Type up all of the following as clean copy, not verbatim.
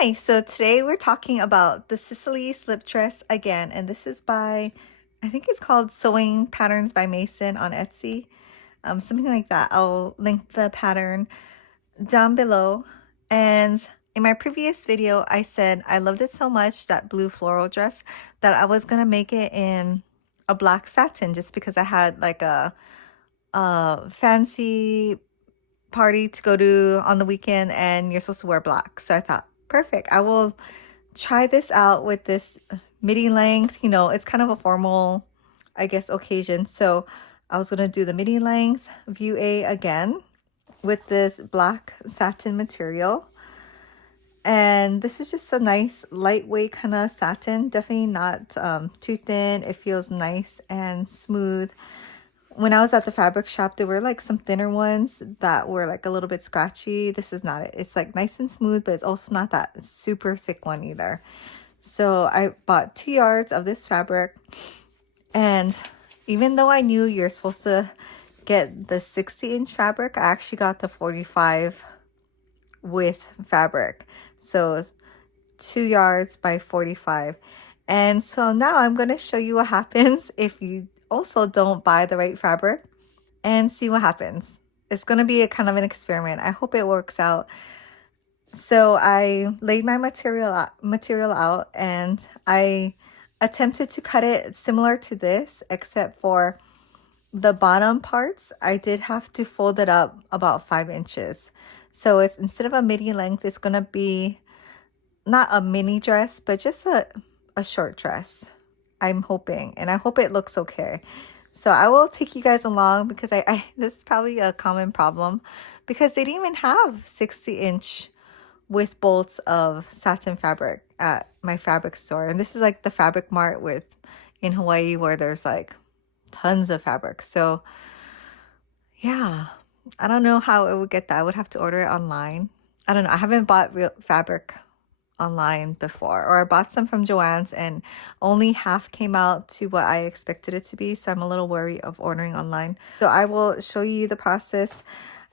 Hi, so today we're talking about the Sicily slip dress again, and this is by, I think it's called Sewing Patterns by Mason on Etsy, something like that. I'll link the pattern down below. And in my previous video, I said I loved it so much, that blue floral dress, that I was gonna make it in a black satin just because I had like a fancy party to go to on the weekend and you're supposed to wear black. So I thought, perfect. I will try this out with this midi length. You know, it's kind of a formal, I guess, occasion. So I was going to do the midi length view A again with this black satin material. And this is just a nice lightweight kind of satin, definitely not too thin. It feels nice and smooth. When I was at the fabric shop, there were like some thinner ones that were like a little bit scratchy. This is not it. It's like nice and smooth, but it's also not that super thick one either. So I bought 2 yards of this fabric, and even though I knew you're supposed to get the 60-inch fabric, I actually got the 45 with fabric. So it's 2 yards by 45. And so now I'm going to show you what happens if you also don't buy the right fabric and see what happens. It's going to be a kind of an experiment. I hope it works out. So I laid my material out and I attempted to cut it similar to this, except for the bottom parts. I did have to fold it up about 5 inches. So it's, instead of a midi length, it's going to be not a mini dress, but just a short dress. I'm hoping, and I hope it looks okay. So I will take you guys along because I this is probably a common problem because they didn't even have 60-inch with bolts of satin fabric at my fabric store. And this is like the Fabric Mart in Hawaii, where there's like tons of fabric. So yeah, I don't know how it would get that. I would have to order it online. I don't know. I haven't bought real fabric online before, or I bought some from Joann's and only half came out to what I expected it to be, so I'm a little wary of ordering online. So I will show you the process.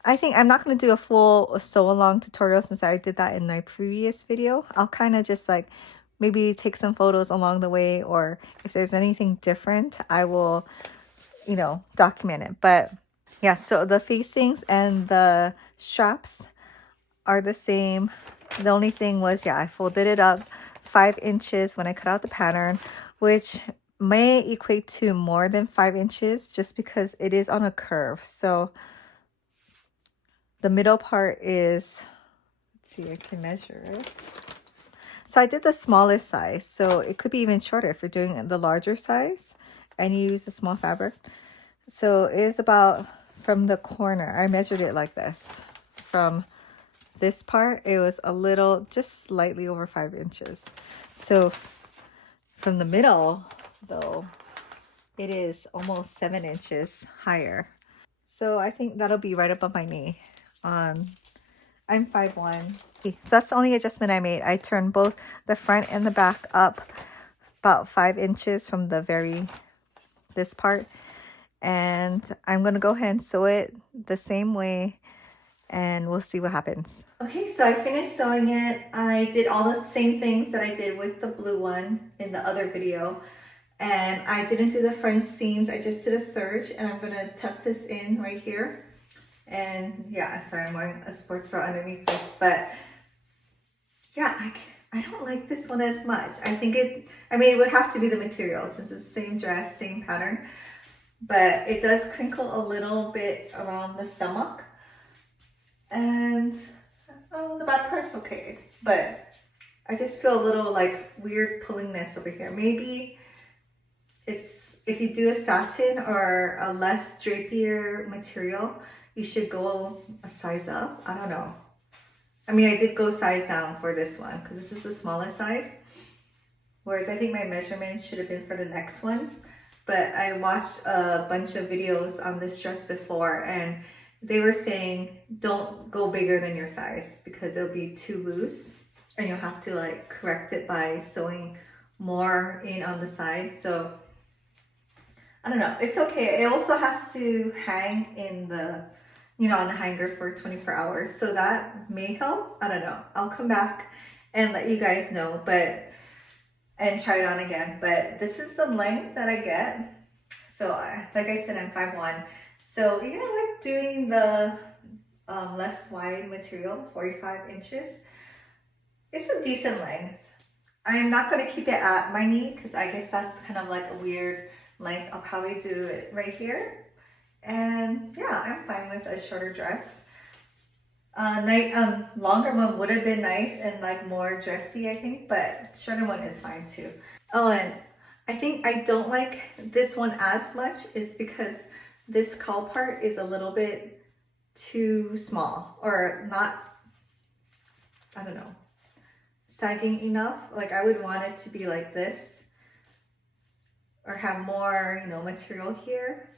I think I'm not going to do a full sew along tutorial since I did that in my previous video. I'll kind of just like maybe take some photos along the way, or if there's anything different I will, you know, document it. But yeah, so the facings and the straps are the same. The only thing was, yeah, I folded it up 5 inches when I cut out the pattern, which may equate to more than 5 inches just because it is on a curve. So the middle part is, let's see, I can measure it. So I did the smallest size, so it could be even shorter if you're doing the larger size and you use the small fabric. So it is about, from the corner, I measured it like this. From this part, it was a little, just slightly over 5 inches. So from the middle, though, it is almost 7 inches higher. So I think that'll be right above my knee. I'm 5'1". So that's the only adjustment I made. I turned both the front and the back up about 5 inches from this part. And I'm going to go ahead and sew it the same way, and we'll see what happens. Okay, so I finished sewing it. I did all the same things that I did with the blue one in the other video. And I didn't do the front seams. I just did a serge, and I'm gonna tuck this in right here. And yeah, sorry, I'm wearing a sports bra underneath this, but yeah, I don't like this one as much. I think it would have to be the material since it's the same dress, same pattern, but it does crinkle a little bit around the stomach. And the back part's okay, but I just feel a little like weird pulling this over here. Maybe it's, if you do a satin or a less drapier material, you should go a size up. I don't know. I mean, I did go size down for this one because this is the smallest size, whereas I think my measurement should have been for the next one. But I watched a bunch of videos on this dress before, and they were saying don't go bigger than your size because it'll be too loose and you'll have to like correct it by sewing more in on the sides. So I don't know, it's okay. It also has to hang in the, you know, on the hanger for 24 hours. So that may help. I don't know. I'll come back and let you guys know, but and try it on again. But this is the length that I get. So like I said, I'm 5'1". So even with doing the less wide material, 45 inches, it's a decent length. I'm not going to keep it at my knee because I guess that's kind of like a weird length. I'll probably do it right here. And yeah, I'm fine with a shorter dress. Longer one would have been nice and like more dressy, I think, but shorter one is fine too. Oh, and I think I don't like this one as much is because this caul part is a little bit too small, or not, I don't know, sagging enough. Like I would want it to be like this, or have more, you know, material here.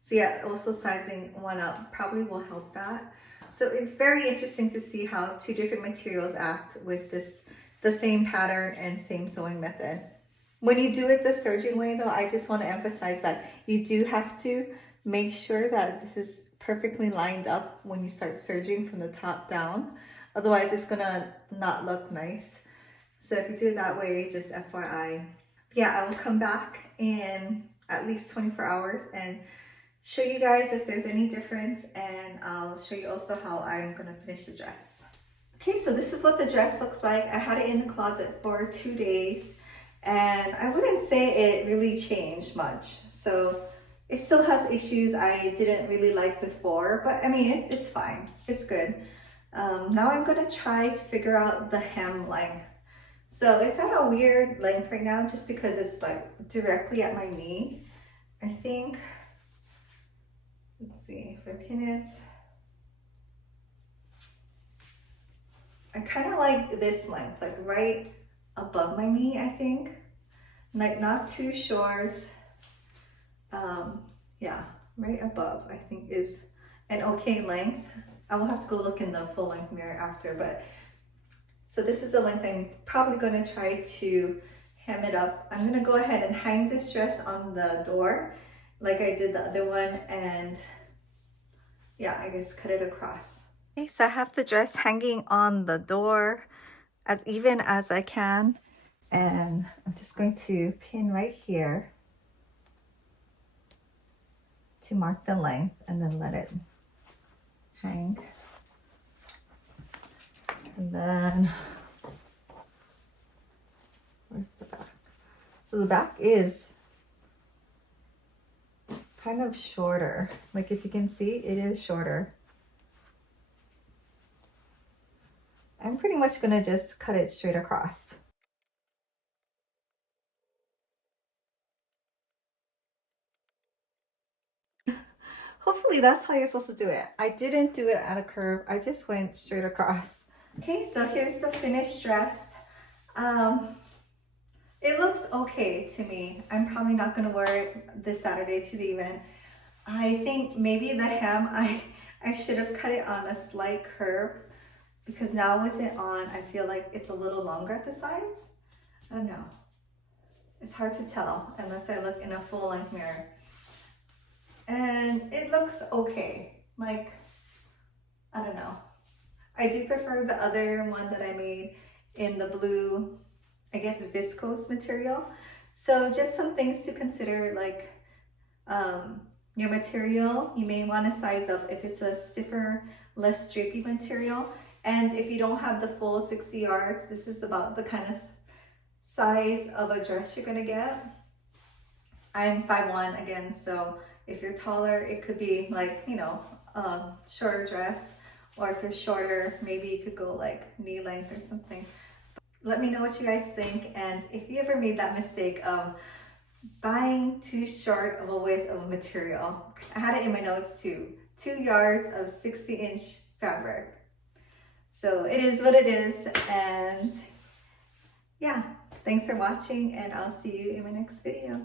So yeah, also sizing one up probably will help that. So it's very interesting to see how two different materials act with the same pattern and same sewing method. When you do it the serging way though, I just want to emphasize that you do have to make sure that this is perfectly lined up when you start serging from the top down. Otherwise it's gonna not look nice. So if you do it that way, just FYI. Yeah, I will come back in at least 24 hours and show you guys if there's any difference, and I'll show you also how I'm gonna finish the dress. Okay, so this is what the dress looks like. I had it in the closet for 2 days, and I wouldn't say it really changed much. So it still has issues I didn't really like before, but I mean, it's fine, it's good. Now I'm gonna try to figure out the hem length. So it's at a weird length right now just because it's like directly at my knee. I think, let's see, if I pin it, I kind of like this length, like right above my knee, I think. Like not too short. Yeah, right above, I think is an okay length. I will have to go look in the full length mirror after, but so this is the length I'm probably going to try to hem it up. I'm going to go ahead and hang this dress on the door like I did the other one, and yeah, I guess cut it across. Okay, so I have the dress hanging on the door as even as I can, and I'm just going to pin right here to mark the length and then let it hang. And then where's the back? So the back is kind of shorter. Like if you can see, it is shorter. I'm pretty much gonna just cut it straight across. Hopefully that's how you're supposed to do it. I didn't do it at a curve. I just went straight across. Okay, so here's the finished dress. It looks okay to me. I'm probably not gonna wear it this Saturday to the event. I think maybe the hem, I should have cut it on a slight curve, because now with it on, I feel like it's a little longer at the sides. I don't know. It's hard to tell unless I look in a full length mirror. And it looks okay. Like, I don't know. I do prefer the other one that I made in the blue, I guess, viscose material. So just some things to consider, like your material. You may want to size up if it's a stiffer, less drapey material. And if you don't have the full 60 yards, this is about the kind of size of a dress you're gonna get. I'm 5'1" again, so if you're taller, it could be like, you know, a shorter dress. Or if you're shorter, maybe you could go like knee length or something. Let me know what you guys think, and if you ever made that mistake of buying too short of a width of a material. I had it in my notes too. 2 yards of 60-inch fabric. So it is what it is, and yeah, thanks for watching, and I'll see you in my next video.